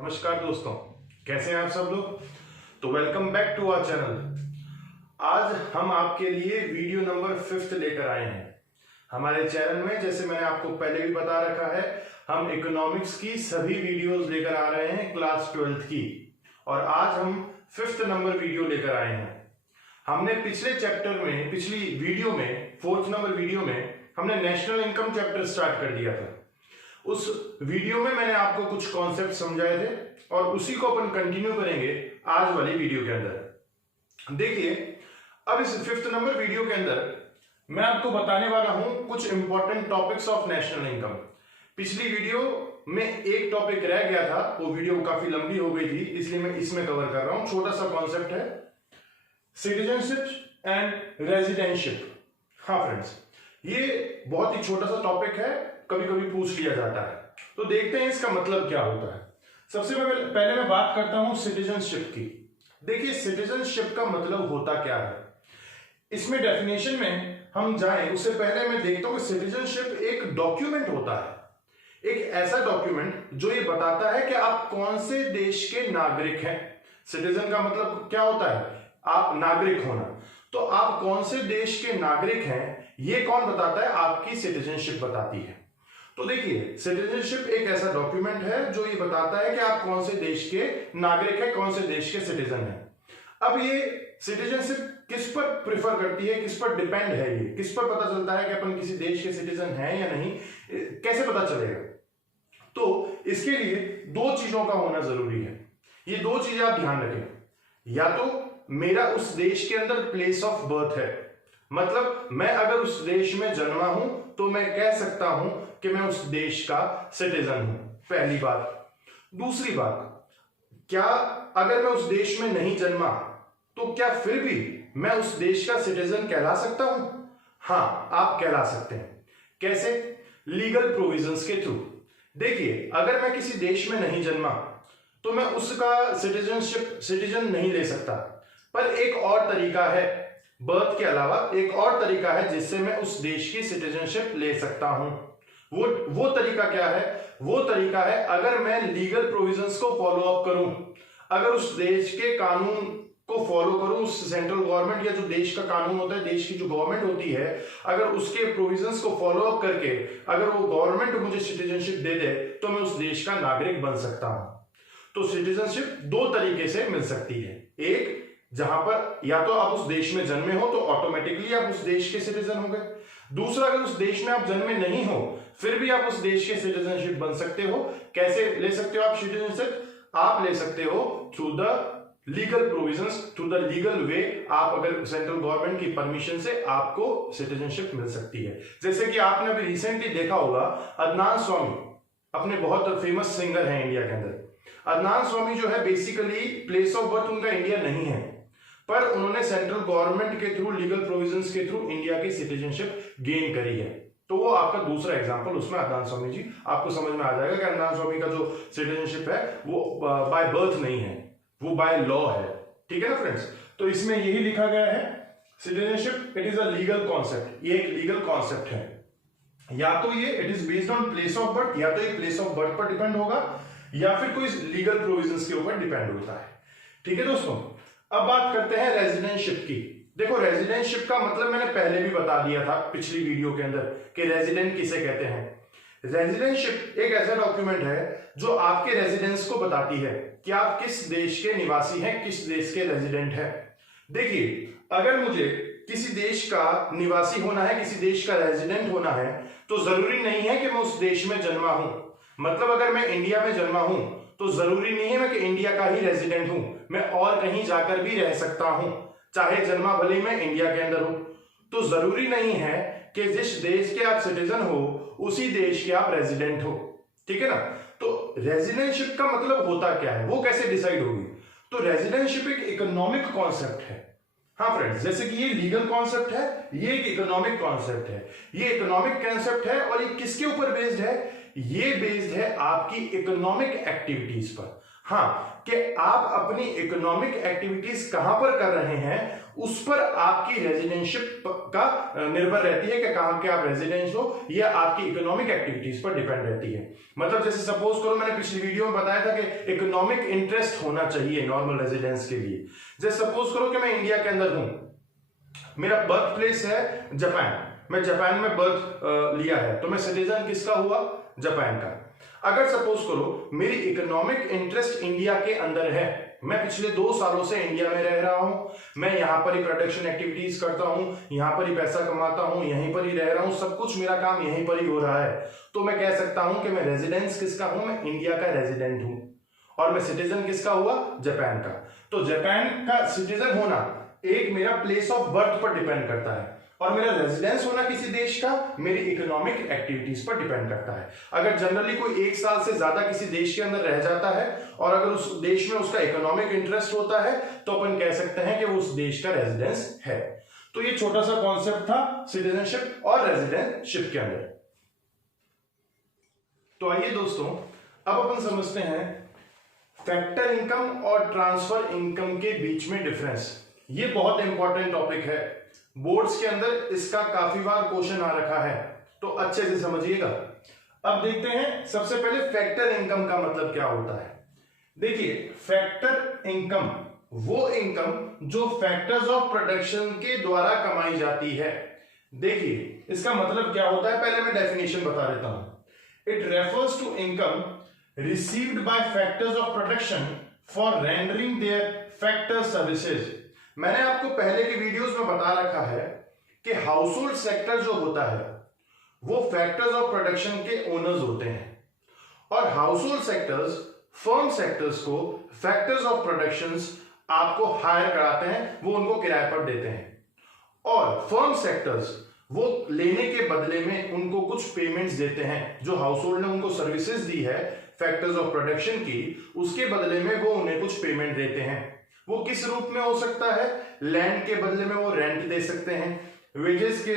नमस्कार दोस्तों, कैसे हैं आप सब लोग। तो welcome back to our channel. आज हम आपके लिए वीडियो नंबर 5 लेकर आए हैं। हमारे चैनल में जैसे मैंने आपको पहले भी बता रखा है, हम इकोनॉमिक्स की सभी वीडियोस लेकर आ रहे हैं क्लास 12th की, और आज हम 5th नंबर वीडियो लेकर आए हैं। हमने पिछले चैप्टर में, पिछली वीडियो में, 4th नंबर वीडियो में हमने नेशनल इनकम चैप्टर स्टार्ट कर दिया था। उस वीडियो में मैंने आपको कुछ कॉन्सेप्ट समझाए थे और उसी को अपन कंटिन्यू करेंगे आज वाली वीडियो के अंदर। देखिए, अब इस 5th नंबर वीडियो के अंदर मैं आपको बताने वाला हूं कुछ important topics of national income. पिछली वीडियो में एक टॉपिक रह गया था, वो वीडियो काफी लंबी हो गई थी, इसलिए मैं इसमें कवर कर रहा हूं। छोटा सा कॉन्सेप्ट है सिटीजनशिप एंड रेजिडेंशिप। हाँ फ्रेंड्स, ये बहुत ही छोटा सा टॉपिक है, कभी कभी पूछ लिया जाता है, तो देखते हैं इसका मतलब क्या होता है। सबसे पहले मैं बात करता हूं सिटीजनशिप की। देखिए, सिटीजनशिप का मतलब होता क्या है, इसमें डेफिनेशन में हम जाएं उससे पहले मैं देखता हूं कि सिटीजनशिप एक डॉक्यूमेंट होता है, एक ऐसा डॉक्यूमेंट जो ये बताता है कि आप कौन से देश के नागरिक हैं। सिटीजन का मतलब क्या होता है, आप नागरिक होना, तो आप कौन से देश के नागरिक हैं ये कौन बताता है, आपकी सिटीजनशिप बताती है। तो देखिए, सिटीजनशिप एक ऐसा डॉक्यूमेंट है जो ये बताता है कि आप कौन से देश के नागरिक हैं, कौन से देश के सिटीजन हैं। अब ये सिटीजनशिप किस पर प्रिफर करती है, किस पर डिपेंड है, ये किस पर पता चलता है कि अपन किसी देश के सिटीजन हैं या नहीं, कैसे पता चलेगा। तो इसके लिए दो चीजों का होना जरूरी है। ये दो चीजें आप ध्यान रखें, या तो मेरा उस देश के अंदर प्लेस ऑफ बर्थ है, मतलब मैं अगर उस देश में जन्मा हूं तो मैं कह सकता हूं कि मैं उस देश का सिटीजन हूं, पहली बात। दूसरी बात, क्या अगर मैं उस देश में नहीं जन्मा तो क्या फिर भी मैं उस देश का सिटीजन कहला सकता हूं? हां, आप कहला सकते हैं। कैसे? लीगल प्रोविजंस के थ्रू। देखिए, अगर मैं किसी देश में नहीं जन्मा तो मैं उसका सिटीजन नहीं ले सकता, पर एक और तरीका है, बर्थ के अलावा एक और तरीका है जिससे मैं उस देश की सिटीजनशिप ले सकता हूं। वो तरीका क्या है? वो तरीका है अगर मैं लीगल प्रोविजंस को फॉलो अप करूं, अगर उस देश के कानून को फॉलो करूं, उस सेंट्रल गवर्नमेंट या जो देश का कानून होता है, देश की जो गवर्नमेंट होती है, अगर उसके प्रोविजंस को फॉलो अप करके अगर वो गवर्नमेंट मुझे सिटीजनशिप दे दे तो मैं उस देश का नागरिक बन सकता हूं। तो सिटीजनशिप दो तरीके से मिल सकती है। एक, जहां पर या तो आप उस देश में जन्मे हो तो ऑटोमेटिकली आप उस देश के सिटीजन हो गए। दूसरा, अगर उस देश में आप जन्मे नहीं हो फिर भी आप उस देश के सिटीजनशिप बन सकते हो। कैसे ले सकते हो आप सिटीजनशिप? आप ले सकते हो through the legal provisions, through the legal way. आप अगर सेंट्रल गवर्नमेंट की परमिशन से आपको सिटीजनशिप मिल सकती है। जैसे कि आपने अभी रिसेंटली देखा होगा, अदनान स्वामी अपने बहुत फेमस सिंगर हैं इंडिया के अंदर। अदनान स्वामी जो है, बेसिकली प्लेस ऑफ बर्थ उनका इंडिया नहीं है, पर उन्होंने सेंट्रल गवर्नमेंट के थ्रू, लीगल प्रोविजंस के थ्रू इंडिया की सिटीजनशिप गेन करी है। तो वो आपका दूसरा एग्जांपल, उसमें अदनान स्वामी जी, आपको समझ में आ जाएगा कि अदनान स्वामी का जो सिटीजनशिप है वो बाय बर्थ नहीं है, वो बाय लॉ है। ठीक है ना फ्रेंड्स? तो इसमें यही लिखा गया है, citizenship it is a legal concept. ये एक लीगल कॉन्सेप्ट है, या तो ये it is based on place of birth, या तो ये प्लेस ऑफ बर्थ पर डिपेंड होगा, या फिर कोई लीगल प्रोविजंस के ऊपर डिपेंड होता है। ठीक है दोस्तों, अब बात करते हैं रेजिडेंशिप की। देखो, रेजिडेंशिप का मतलब मैंने पहले भी बता दिया था पिछली वीडियो के अंदर कि रेजिडेंट किसे कहते हैं। रेजिडेंशिप एक ऐसा डॉक्यूमेंट है जो आपके रेजिडेंस को बताती है कि आप किस देश के निवासी हैं, किस देश के रेजिडेंट हैं। देखिए, अगर मुझे किसी देश का निवासी होना है, किसी देश का रेजिडेंट होना है, तो जरूरी नहीं है कि मैं उस देश में जन्मा हूं। मतलब अगर मैं इंडिया में जन्मा हूं तो जरूरी नहीं है मैं कि इंडिया का ही रेजिडेंट हूं, मैं और कहीं जाकर भी रह सकता हूं, चाहे जन्मा भले ही मैं इंडिया के अंदर हूं। तो जरूरी नहीं है कि जिस देश के आप सिटीजन हो उसी देश के आप रेजिडेंट हो। ठीक है ना? तो रेजिडेंशिप का मतलब होता क्या है, वो कैसे डिसाइड होगी? तो रेजिडेंशिप एक इकोनॉमिक कॉन्सेप्ट है। हाँ फ्रेंड्स, जैसे कि ये लीगल कॉन्सेप्ट है, ये एक इकोनॉमिक कॉन्सेप्ट है। ये इकोनॉमिक कॉन्सेप्ट है और ये किसके ऊपर बेस्ड है? ये बेस्ड है आपकी इकोनॉमिक एक्टिविटीज पर। हाँ, कि आप अपनी इकोनॉमिक एक्टिविटीज कहां पर कर रहे हैं उस पर आपकी रेजिडेंशिप का निर्भर रहती है कि कहां के आप रेजिडेंस हो, यह आपकी इकोनॉमिक एक्टिविटीज पर डिपेंड रहती है। मतलब जैसे सपोज करो, मैंने पिछली वीडियो में बताया था कि इकोनॉमिक इंटरेस्ट होना चाहिए नॉर्मल रेजिडेंस के लिए। जैसे सपोज करो कि मैं इंडिया के अंदर हूं, मेरा बर्थ प्लेस है जापान, मैं जापान में बर्थ लिया है, तो मैं सिटीजन किसका हुआ? जापान का। अगर सपोज करो मेरी इकोनॉमिक इंटरेस्ट इंडिया के अंदर है, मैं पिछले 2 सालों से इंडिया में रह रहा हूं, मैं यहां पर ही प्रोडक्शन एक्टिविटीज करता हूं, यहां पर ही पैसा कमाता हूं, यहीं पर ही रह रहा हूं, सब कुछ मेरा काम यहीं पर ही हो रहा है, तो मैं कह सकता हूं कि मैं रेजिडेंस किसका हूं? मैं इंडिया का रेजिडेंट हूं। और मैं सिटीजन किसका हुआ? जापान का। तो जापान का सिटीजन होना एक मेरा प्लेस ऑफ बर्थ पर डिपेंड करता है, और मेरा रेजिडेंस होना किसी देश का मेरी इकोनॉमिक एक्टिविटीज पर डिपेंड करता है। अगर जनरली कोई 1 साल से ज्यादा किसी देश के अंदर रह जाता है और अगर उस देश में उसका इकोनॉमिक इंटरेस्ट होता है तो अपन कह सकते हैं कि वो उस देश का रेजिडेंस है। तो ये छोटा सा कॉन्सेप्ट था सिटीजनशिप और रेजिडेंटशिप के अंदर। तो आइए दोस्तों, अब अपन समझते हैं फैक्टर इनकम और ट्रांसफर इनकम के बीच में डिफरेंस। ये बहुत इंपॉर्टेंट टॉपिक है, बोर्ड्स के अंदर इसका काफी बार क्वेश्चन आ रखा है, तो अच्छे से समझिएगा। अब देखते हैं सबसे पहले फैक्टर इनकम का मतलब क्या होता है। देखिए, फैक्टर इनकम वो इनकम जो फैक्टर्स ऑफ प्रोडक्शन के द्वारा कमाई जाती है। देखिए इसका मतलब क्या होता है, पहले मैं डेफिनेशन बता देता हूं। It refers to income received by factors of production for rendering their factor services. मैंने आपको पहले की वीडियोस में बता रखा है कि हाउस होल्ड सेक्टर जो होता है वो फैक्टर्स ऑफ प्रोडक्शन के ओनर्स होते हैं, और house hold sectors firm sectors को फैक्टर्स ऑफ प्रोडक्शंस आपको हायर कराते हैं, वो उनको किराए पर देते हैं, और फर्म सेक्टर्स वो लेने के बदले में उनको कुछ पेमेंट्स देते हैं। जो हाउस होल्ड ने उनको सर्विसेज दी है फैक्टर्स ऑफ प्रोडक्शन की, उसके बदले में वो उन्हें कुछ पेमेंट देते हैं। वो किस रूप में हो सकता है? लैंड के बदले में वो रेंट दे सकते हैं, वेजेस के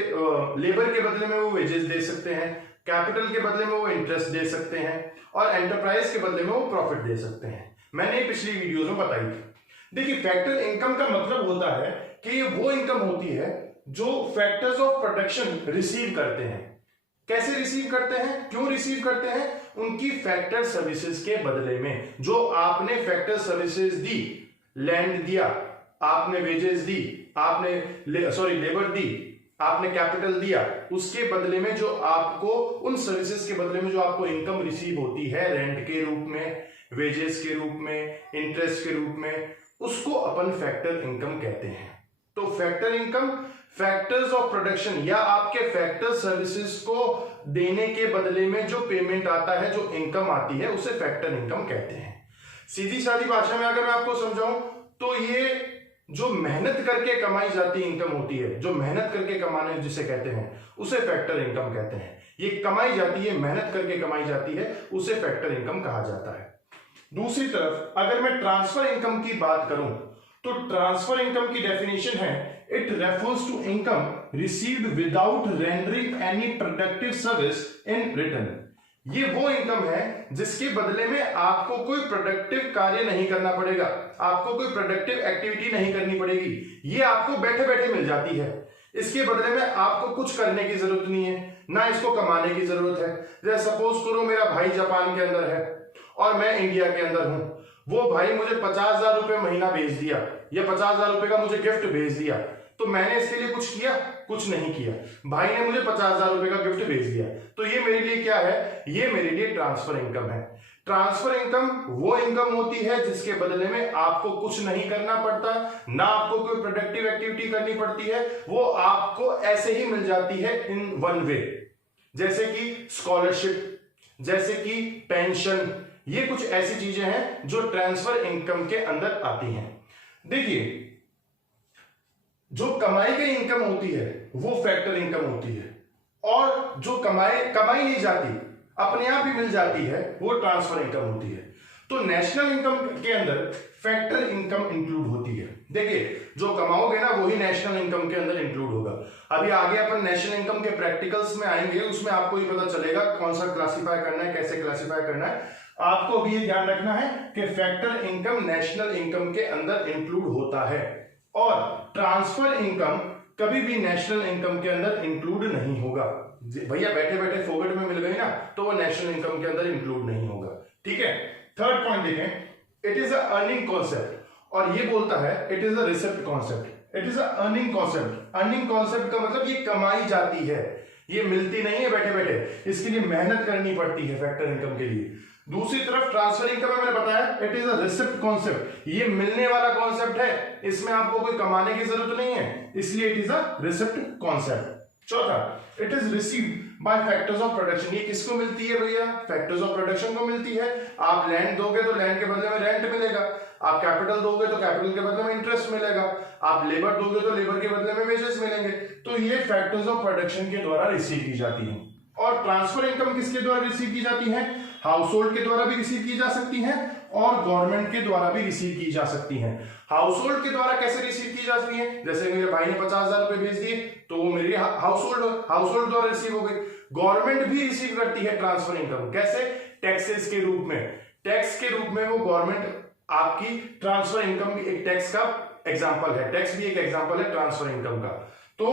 लेबर के बदले में वो वेजेस दे सकते हैं, कैपिटल के बदले में वो इंटरेस्ट दे सकते हैं, और एंटरप्राइज के बदले में वो प्रॉफिट दे सकते हैं। मैंने पिछली वीडियोस में बताई थी। देखिए, फैक्टर इनकम का मतलब होता है कि ये वो इनकम होती है जो फैक्टर्स ऑफ प्रोडक्शन रिसीव करते हैं। कैसे रिसीव करते हैं, क्यों रिसीव करते हैं? उनकी फैक्टर सर्विसेज के बदले में। जो आपने फैक्टर सर्विसेज दी, लैंड दिया, आपने वेजेस दी, आपने लेबर दी, आपने कैपिटल दिया, उसके बदले में जो आपको उन सर्विसेज के बदले में जो आपको इनकम रिसीव होती है रेंट के रूप में, वेजेस के रूप में, इंटरेस्ट के रूप में, उसको अपन फैक्टर इनकम कहते हैं। तो factor income factors of production या आपके फैक्टर सर्विसेज को देने के बदले में जो पेमेंट आता है, जो इनकम आती है, उसे फैक्टर इनकम कहते हैं। सीधी सादी भाषा में अगर मैं आपको समझाऊं तो ये जो मेहनत करके कमाई जाती इनकम होती है, जो मेहनत करके कमाने जिसे कहते हैं, उसे फैक्टर इनकम कहते हैं। ये कमाई जाती है, मेहनत करके कमाई जाती है, उसे फैक्टर इनकम कहा जाता है। दूसरी तरफ अगर मैं ट्रांसफर इनकम की बात करूं तो ट्रांसफर इनकम की डेफिनेशन है, it refers to income received without rendering any productive service in return. ये वो इनकम है जिसके बदले में आपको कोई प्रोडक्टिव कार्य नहीं करना पड़ेगा, आपको कोई प्रोडक्टिव एक्टिविटी नहीं करनी पड़ेगी, ये आपको बैठे बैठे मिल जाती है। इसके बदले में आपको कुछ करने की जरूरत नहीं है, ना इसको कमाने की जरूरत है। जैसे सपोज करो मेरा भाई जापान के अंदर है और मैं इंडिया के अंदर हूं, वो भाई मुझे 50,000 रुपए महीना भेज दिया या 50,000 रुपए का मुझे गिफ्ट भेज दिया, तो मैंने इसके लिए कुछ किया? कुछ नहीं किया। भाई ने मुझे 50,000 रुपए का गिफ्ट भेज दिया, तो ये मेरे लिए क्या है? ये मेरे लिए ट्रांसफर इनकम है। ट्रांसफर इनकम वो इनकम होती है जिसके बदले में आपको कुछ नहीं करना पड़ता, ना आपको कोई प्रोडक्टिव एक्टिविटी करनी पड़ती है, वो आपको ऐसे ही मिल जाती है इन वन वे। जैसे कि स्कॉलरशिप, जैसे कि पेंशन, ये कुछ ऐसी चीजें हैं जो ट्रांसफर इनकम के अंदर आती हैं। देखिए, जो कमाई गई इनकम होती है वो फैक्टर इनकम होती है, और जो कमाई नहीं जाती, अपने आप ही मिल जाती है, वो ट्रांसफर इनकम होती है। तो नेशनल इनकम के अंदर फैक्टर इनकम इंक्लूड होती है। देखिए, जो कमाओगे ना वही नेशनल इनकम के अंदर इंक्लूड होगा। अभी आगे अपन नेशनल इनकम के प्रैक्टिकल्स में आएंगे, उसमें आपको ये पता चलेगा कौन सा क्लासिफाई करना है, कैसे क्लासिफाई करना है। आपको भी ये ध्यान रखना है कि फैक्टर इनकम नेशनल इनकम के अंदर इंक्लूड होता है और ट्रांसफर इनकम कभी भी नेशनल इनकम के अंदर इंक्लूड नहीं होगा। भैया बैठे बैठे फोगट में मिल गई ना, तो वो नेशनल इनकम के अंदर इंक्लूड नहीं होगा। ठीक है, थर्ड पॉइंट देखें, it is a earning concept, और ये बोलता है it is a receipt concept. It is a earning concept. Earning concept का मतलब ये कमाई जाती है, ये मिलती नहीं है बैठे बैठे, इसके लिए मेहनत करनी पड़ती है फैक्टर इनकम के लिए। दूसरी तरफ ट्रांसफर इनकम में मैंने बताया it is a receipt concept, ये मिलने वाला कॉन्सेप्ट है, इसमें आपको कोई कमाने की जरूरत नहीं है, इसलिए it is a receipt concept. चौथा, it is received by factors of production. ये किसको मिलती है भैया? फैक्टर्स ऑफ प्रोडक्शन को मिलती है। आप लैंड दोगे तो लैंड के बदले में रेंट मिलेगा, आप कैपिटल दोगे तो कैपिटल के बदले में इंटरेस्ट मिलेगा, आप लेबर दोगे तो लेबर के बदले में वेजेस मिलेंगे। तो ये फैक्टर्स ऑफ प्रोडक्शन के द्वारा रिसीव की जाती है। और ट्रांसफर इनकम किसके द्वारा रिसीव की जाती है? हाउस होल्ड के द्वारा भी रिसीव की जा सकती है और गवर्नमेंट के द्वारा भी रिसीव की जा सकती है। हाउस होल्ड के द्वारा कैसे रिसीव की जाती है? जैसे मेरे भाई ने 50,000 रुपए भेज दिए तो वो मेरी हाउस होल्ड द्वारा रिसीव हो गई। गवर्नमेंट भी रिसीव करती है ट्रांसफर इनकम, कैसे? टैक्सेस के रूप में। टैक्स के रूप में वो गवर्नमेंट आपकी ट्रांसफर इनकम एक टैक्स का एग्जांपल है, टैक्स भी एक एग्जांपल है ट्रांसफर इनकम का। तो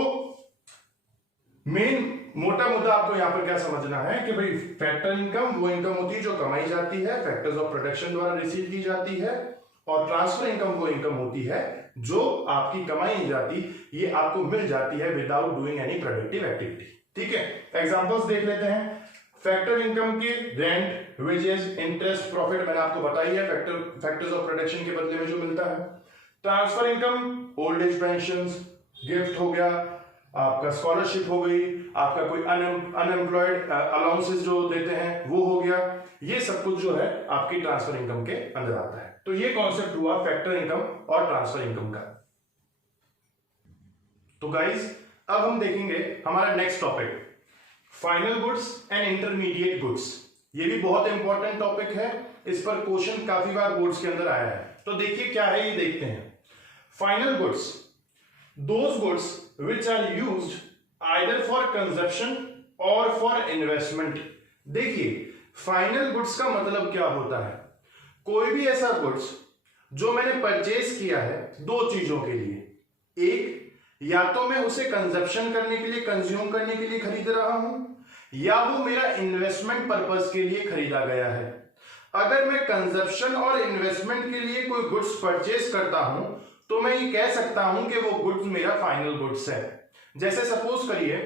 मेन मोटा मुद्दा आपको यहां पर क्या समझना है कि भाई फैक्टर इनकम वो इनकम होती है जो कमाई जाती है, फैक्टर्स ऑफ प्रोडक्शन द्वारा रिसीव की जाती है, और ट्रांसफर इनकम वो इनकम होती है जो आपकी कमाई जाती, ये आपको मिल जाती है without doing any productive activity. ठीक है, एग्जांपल्स देख लेते हैं। फैक्टर इनकम के रेंट, वेजेस, इंटरेस्ट, प्रॉफिट मैंने आपको बताई है फैक्टर्स ऑफ प्रोडक्शन के बदले में जो मिलता है। Transfer income old age pensions, gift हो गया, आपका स्कॉलरशिप हो गई, आपका कोई अनएम्प्लॉयड अलाउंसेस जो देते हैं वो हो गया, ये सब कुछ जो है आपकी ट्रांसफर इनकम के अंदर आता है। तो ये कॉन्सेप्ट हुआ फैक्टर इनकम और ट्रांसफर इनकम का। तो गाइस अब हम देखेंगे हमारा next topic, final goods and intermediate goods. ये भी बहुत इंपॉर्टेंट टॉपिक है, इस पर क्वेश्चन काफी बार बोर्ड्स के अंदर आया है। तो देखिए क्या है, ये देखते हैं। Final goods, those goods which are used either for consumption or for investment। देखिए फाइनल गुड्स का मतलब क्या होता है? कोई भी ऐसा गुड्स जो मैंने परचेज किया है दो चीजों के लिए, एक या तो मैं उसे कंजप्शन करने के लिए, कंज्यूम करने के लिए खरीद रहा हूं, या वो मेरा इन्वेस्टमेंट पर्पस के लिए खरीदा गया है। अगर मैं कंजप्शन और इन्वेस्टमेंट के लिए कोई गुड्स परचेज करता हूं तो मैं ये कह सकता हूं कि वो गुड्स मेरा फाइनल गुड्स है। जैसे सपोज करिए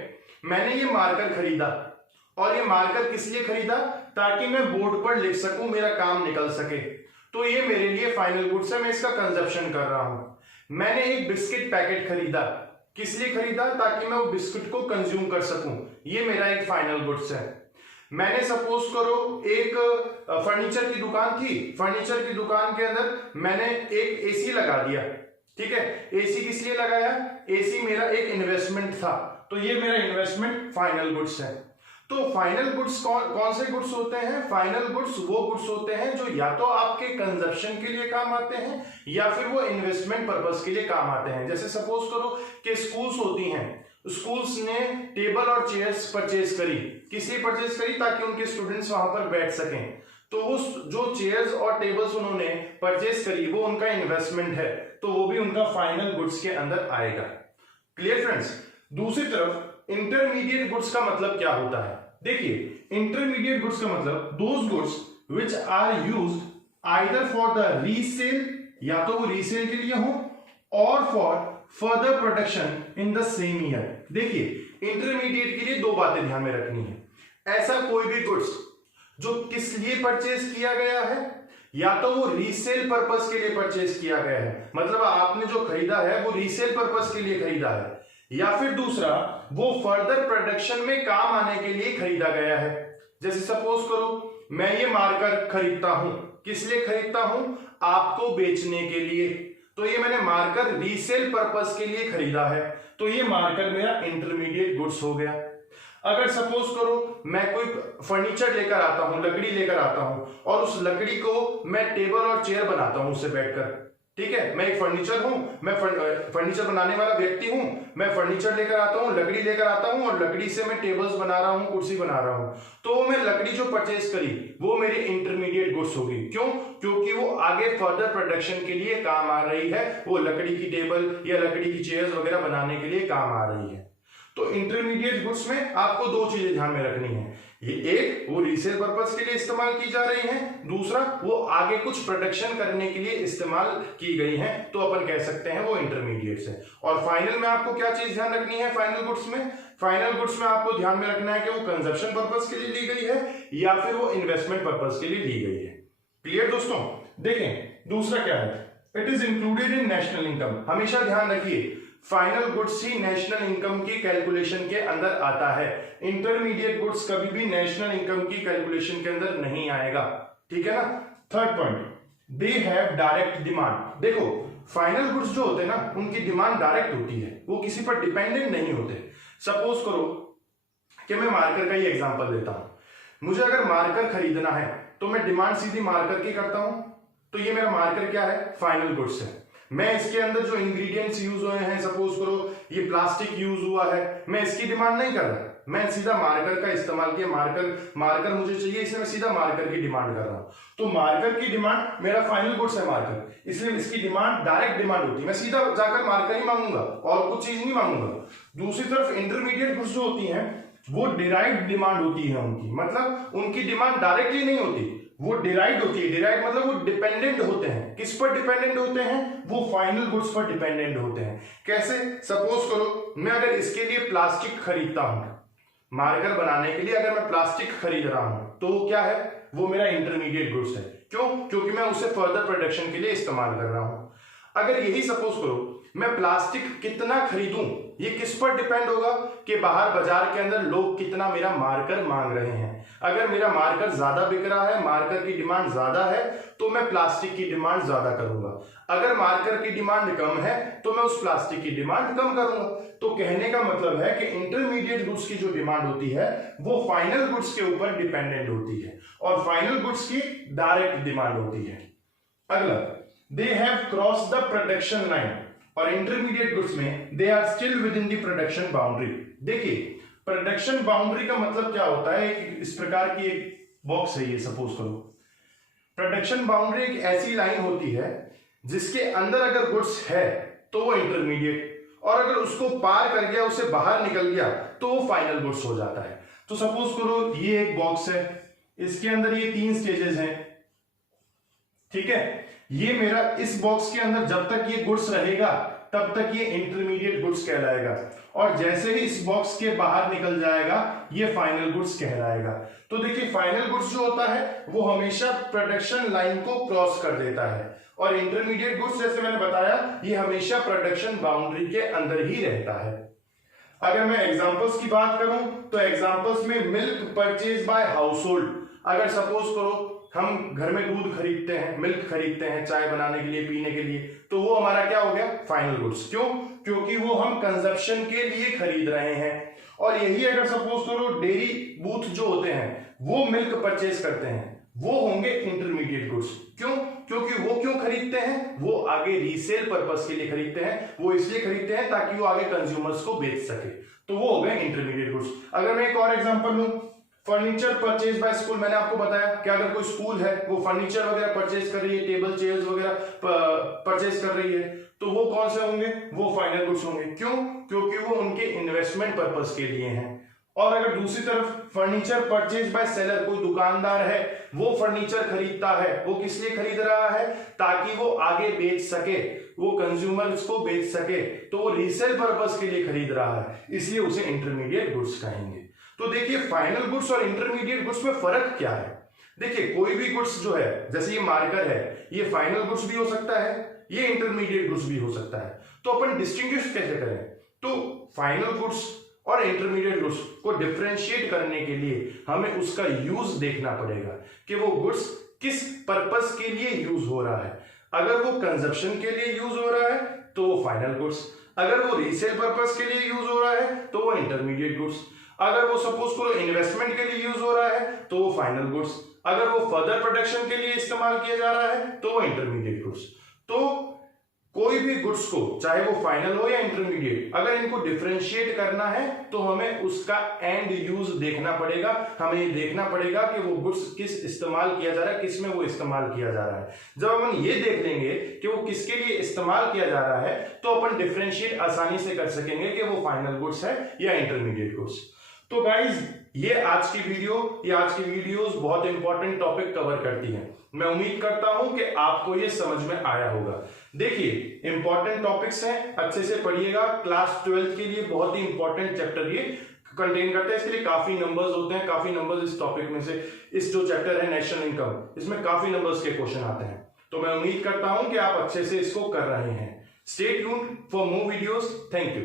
मैंने ये मार्कर खरीदा, और ये मार्कर किस लिए खरीदा? ताकि मैं बोर्ड पर लिख सकूं, मेरा काम निकल सके, तो ये मेरे लिए फाइनल गुड्स है, मैं इसका कंजप्शन कर रहा हूं। मैंने एक बिस्किट पैकेट खरीदा, किस लिए खरीदा? ताकि मैं वो बिस्किट को कंज्यूम कर सकूं, ये मेरा एक फाइनल गुड्स है। मैंने सपोज करो एक फर्नीचर की दुकान थी, फर्नीचर की दुकान के अंदर मैंने एक एसी लगा दिया, ठीक है। एसी किस लिए लगाया? एसी मेरा एक इन्वेस्टमेंट था, तो ये मेरा इन्वेस्टमेंट फाइनल गुड्स है। तो फाइनल गुड्स कौन से गुड्स होते हैं? फाइनल गुड्स वो गुड्स होते हैं जो या तो आपके कंजप्शन के लिए काम आते हैं या फिर वो इन्वेस्टमेंट पर्पस के लिए काम आते हैं। जैसे सपोज करो कि स्कूल्स होती हैं, स्कूल्स ने टेबल और चेयर्स परचेज करी, किस लिए परचेज करी? ताकि उनके स्टूडेंट्स वहां पर बैठ सकें। तो उस जो चेयर्स और टेबल्स उन्होंने परचेज करी वो उनका इन्वेस्टमेंट है, तो वो भी उनका फाइनल गुड्स के अंदर आएगा। Clear friends? दूसरी तरफ इंटरमीडिएट गुड्स का मतलब क्या होता है? देखिए इंटरमीडिएट गुड्स का मतलब those goods which are used either for the resale, या तो वो रीसेल के लिए हो, और for further production in the same year. देखिए इंटरमीडिएट के लिए दो बातें ध्यान में रखनी है। ऐसा कोई भी गुड्स जो किस लिए परचेज किया गया है, या तो वो रीसेल पर्पस के लिए परचेज किया गया है, मतलब आपने जो खरीदा है वो रीसेल पर्पस के लिए खरीदा है, या फिर दूसरा वो फर्दर प्रोडक्शन में काम आने के लिए खरीदा गया है। जैसे सपोज करो मैं ये मार्कर खरीदता हूं, किस लिए खरीदता हूं? आपको बेचने के लिए, तो ये मैंने मार्कर रीसेल पर्पस के लिए खरीदा है, तो ये मार्कर मेरा इंटरमीडिएट गुड्स हो गया। अगर सपोज करो मैं कोई फर्नीचर लेकर आता हूं, लकड़ी लेकर आता हूं, और उस लकड़ी को मैं टेबल और चेयर बनाता हूं उससे बैठकर, ठीक है, मैं एक फर्नीचर हूं, मैं फर्नीचर बनाने वाला व्यक्ति हूं, मैं फर्नीचर लेकर आता हूं, लकड़ी लेकर आता हूं और लकड़ी से मैं टेबल्स बना रहा हूं, कुर्सी बना रहा हूं, तो वो मैं लकड़ी जो परचेज करी वो मेरी इंटरमीडिएट गुड्स होगी। क्यों? क्योंकि वो आगे फर्दर प्रोडक्शन के लिए काम आ रही है, वो लकड़ी की टेबल या लकड़ी की चेयर्स वगैरह बनाने के लिए काम आ रही है। तो इंटरमीडिएट गुड्स में आपको दो चीजें ध्यान में रखनी है, ये एक वो रीसेल पर्पस के लिए इस्तेमाल की जा रही है, दूसरा वो आगे कुछ प्रोडक्शन करने के लिए इस्तेमाल की गई है, तो अपन कह सकते हैं वो इंटरमीडिएट्स है। और फाइनल में आपको क्या चीज ध्यान रखनी है फाइनल गुड्स में? फाइनल गुड्स में आपको ध्यान में रखना है कि वो कंजप्शन पर्पस के लिए ली गई है या फिर वो इन्वेस्टमेंट पर्पस के लिए ली गई है। क्लियर दोस्तों? देखें दूसरा क्या है, it is included in national income. हमेशा ध्यान रखिए फाइनल गुड्स ही नेशनल इनकम की कैलकुलेशन के अंदर आता है, इंटरमीडिएट गुड्स कभी भी नेशनल इनकम की कैलकुलेशन के अंदर नहीं आएगा, ठीक है ना। Third point, they have direct demand. देखो फाइनल गुड्स जो होते हैं ना उनकी डिमांड डायरेक्ट होती है, वो किसी पर डिपेंडेंट नहीं होते। सपोज करो कि मैं मार्कर का ही एग्जांपल देता हूं, मुझे अगर मार्कर खरीदना है तो मैं डिमांड सीधी मार्कर की करता हूं, तो ये मेरा मार्कर क्या है? फाइनल गुड्स है। मैं इसके अंदर जो इंग्रेडिएंट्स यूज हुए हैं, सपोज करो ये प्लास्टिक यूज हुआ है, मैं इसकी डिमांड नहीं कर रहा, मैं सीधा मार्कर का इस्तेमाल किया, मार्कर मुझे चाहिए, इसलिए मैं सीधा मार्कर की डिमांड कर रहा हूं। तो मार्कर की डिमांड मेरा फाइनल गुड्स है मार्कर, इसलिए इसकी डिमांड डायरेक्ट डिमांड होती है, मैं सीधा जाकर मार्कर ही मांगूंगा और कुछ चीज नहीं मांगूंगा। दूसरी तरफ इंटरमीडिएट गुड्स जो होती हैं वो डिराइव्ड डिमांड होती है उनकी, मतलब उनकी डिमांड डायरेक्टली नहीं होती, वो डिराइव्ड होती है। डिराइव्ड मतलब वो डिपेंडेंट होते हैं, किस पर डिपेंडेंट होते हैं? वो फाइनल गुड्स पर डिपेंडेंट होते हैं। कैसे? सपोज करो मैं अगर इसके लिए प्लास्टिक खरीदता हूं, मार्कर बनाने के लिए अगर मैं प्लास्टिक खरीद रहा हूं तो वो क्या है? वो मेरा इंटरमीडिएट गुड्स है। क्यों? क्योंकि मैं उसे फर्दर प्रोडक्शन के लिए इस्तेमाल कर रहा हूं। अगर यही सपोज करो मैं प्लास्टिक कितना खरीदूं, ये किस पर डिपेंड होगा कि बाहर बाजार के अंदर लोग कितना मेरा मार्कर मांग रहे हैं। अगर मेरा मार्कर ज्यादा बिक रहा है, मार्कर की डिमांड ज्यादा है, तो मैं प्लास्टिक की डिमांड ज्यादा करूंगा। अगर मार्कर की डिमांड कम है तो मैं उस प्लास्टिक की डिमांड कम करूंगा। तो कहने का मतलब है कि इंटरमीडिएट गुड्स की जो डिमांड होती है वो फाइनल गुड्स के ऊपर डिपेंडेंट होती है और फाइनल गुड्स की डायरेक्ट डिमांड होती है। अगला, they have cross the production line, और इंटरमीडिएट गुड्स में they are still within the production boundary. देखिए प्रोडक्शन बाउंड्री का मतलब क्या होता है? इस प्रकार की एक बॉक्स है ये, सपोज करो प्रोडक्शन बाउंड्री एक ऐसी लाइन होती है जिसके अंदर अगर गुड्स है तो वो इंटरमीडिएट, और अगर उसको पार कर गया, उससे बाहर निकल गया तो वो फाइनल गुड्स हो जाता है। तो सपोज करो ये एक बॉक्स है, इसके अंदर ये 3 स्टेजेस हैं, ठीक है। ये मेरा इस बॉक्स के अंदर जब तक ये गुड्स रहेगा तब तक ये इंटरमीडिएट गुड्स कहलाएगा, और जैसे ही इस बॉक्स के बाहर निकल जाएगा ये फाइनल गुड्स कहलाएगा। तो देखिए फाइनल गुड्स जो होता है वो हमेशा प्रोडक्शन लाइन को क्रॉस कर देता है, और इंटरमीडिएट गुड्स जैसे मैंने बताया ये हमेशा प्रोडक्शन बाउंड्री के अंदर ही रहता है। अगर मैं एग्जांपल्स की बात करूं तो एग्जांपल्स में milk purchase by house hold, अगर सपोज करो हम घर में दूध खरीदते हैं, मिल्क खरीदते हैं चाय बनाने के लिए, पीने के लिए, तो वो हमारा क्या हो गया? Final goods. क्यों? क्योंकि वो हम कंजप्शन के लिए खरीद रहे हैं। और यही अगर सपोज करो डेयरी बूथ जो होते हैं वो मिल्क परचेज करते हैं, वो होंगे इंटरमीडिएट गुड्स। क्यों? क्योंकि वो क्यों खरीदते हैं? वो आगे रीसेल पर्पस के लिए खरीदते हैं, वो इसलिए खरीदते हैं ताकि वो आगे कंज्यूमर्स को बेच सके, तो वो हो गए इंटरमीडिएट गुड्स। अगर मैं एक और एग्जांपल लूं, फर्नीचर परचेज बाय स्कूल, मैंने आपको बताया कि अगर कोई स्कूल है वो फर्नीचर वगैरह परचेज कर रही है, टेबल चेयर्स वगैरह परचेज कर रही है, तो वो कौन से होंगे? वो फाइनल गुड्स होंगे। क्यों? क्योंकि वो उनके इन्वेस्टमेंट पर्पस के लिए हैं। और अगर दूसरी तरफ फर्नीचर परचेज बाय सेलर, कोई दुकानदार है वो फर्नीचर खरीदता है, वो किस लिए खरीद रहा है? ताकि वो आगे बेच सके, वो कंज्यूमर्स को बेच सके, तो वो रीसेल पर्पस के लिए खरीद रहा है, इसलिए उसे इंटरमीडिएट गुड्स कहेंगे। तो देखिए फाइनल गुड्स और इंटरमीडिएट गुड्स में फर्क क्या है? देखिए कोई भी गुड्स जो है, जैसे ये मार्कर है, ये फाइनल गुड्स भी हो सकता है, ये इंटरमीडिएट गुड्स भी हो सकता है। तो अपन डिस्टिंग्विश कैसे करें? तो फाइनल गुड्स और इंटरमीडिएट गुड्स को डिफरेंशिएट करने के लिए हमें उसका यूज देखना पड़ेगा कि वो गुड्स किस पर्पस के लिए यूज हो रहा है। अगर वो कंजप्शन के लिए यूज हो रहा है तो वो फाइनल गुड्स, अगर वो रीसेल पर्पस के लिए यूज हो रहा है तो वो इंटरमीडिएट गुड्स, अगर वो सपोज करो इन्वेस्टमेंट के लिए यूज हो रहा है तो वो फाइनल गुड्स, अगर वो फर्दर प्रोडक्शन के लिए इस्तेमाल किया जा रहा है तो वो इंटरमीडिएट गुड्स। तो कोई भी गुड्स को, चाहे वो फाइनल हो या इंटरमीडिएट, अगर इनको डिफरेंशिएट करना है तो हमें उसका एंड यूज देखना पड़ेगा। हमें ये देखना पड़ेगा कि वो गुड्स किस इस्तेमाल किया जा रहा है, किस में वो इस्तेमाल किया जा रहा है। जब हम ये देख लेंगे कि वो किसके लिए इस्तेमाल किया जा रहा है तो अपन डिफरेंशिएट आसानी से कर सकेंगे कि वो फाइनल गुड्स है या इंटरमीडिएट गुड्स। तो गाइज ये आज की वीडियोस बहुत इंपॉर्टेंट टॉपिक कवर करती हैं। मैं उम्मीद करता हूं कि आपको ये समझ में आया होगा। देखिए इंपॉर्टेंट टॉपिक्स हैं, अच्छे से पढ़िएगा। क्लास 12 के लिए बहुत ही इंपॉर्टेंट चैप्टर ये कंटेन करते हैं। इसके लिए काफी नंबर्स होते हैं, काफी नंबर्स इस टॉपिक में से, इस जो चैप्टर है नेशनल इनकम, इसमें काफी नंबर्स के क्वेश्चन आते हैं। तो मैं उम्मीद करता हूं कि आप अच्छे से इसको कर रहे हैं। Stay tuned for more videos. Thank you.